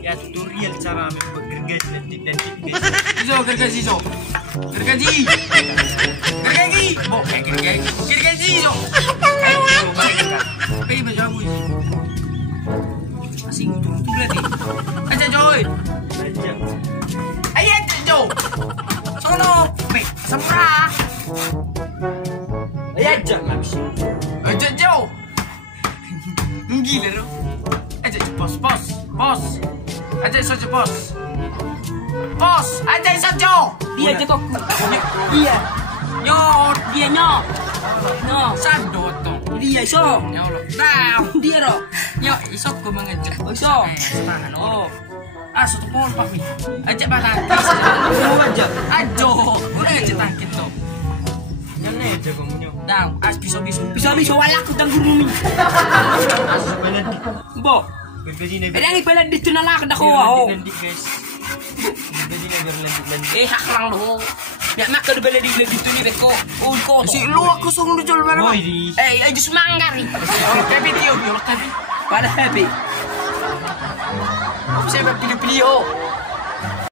Ya tutorial cara bergergaji dan Iso gergaji iso. Gergaji. Gergaji. Oh, gergaji. Gergaji iso. Kayak baca aku ini. Asing turun berarti. Aja coy. aja. Ayo Jo. Sono. Be, semra. Aja langsung. Aja Jo. Gila lo. Aja bos. Aja saja bos. Bos, aja saja. Dia aja kok. Dia. Nyo, Dia nyok. No. sadot dong. Dia iso. Ya Allah. Dah. Dia ro. Yo, isok ko mengejut. Oh, iso. Semangat. Oh. Satu pol pak mi. Aja batang. Aja. Ajo, udah aja tangkit tuh. Jangan aja kamu nyo. Nah, bisa. Bisa wala ko tang guru mi. Asus balad. Bo. Gergaji na Ada yang ibalat dito na lakad ako oh. Landik guys. Gergaji na berlandik. Eh haklang lo. Ya mak ka bala di dito ni Reko. Oh ko. Si lu aku song jual barang. Boy di. Eh jus manggari. Tapi dia biolog tapi. Pada happy. Saya pilih-pilih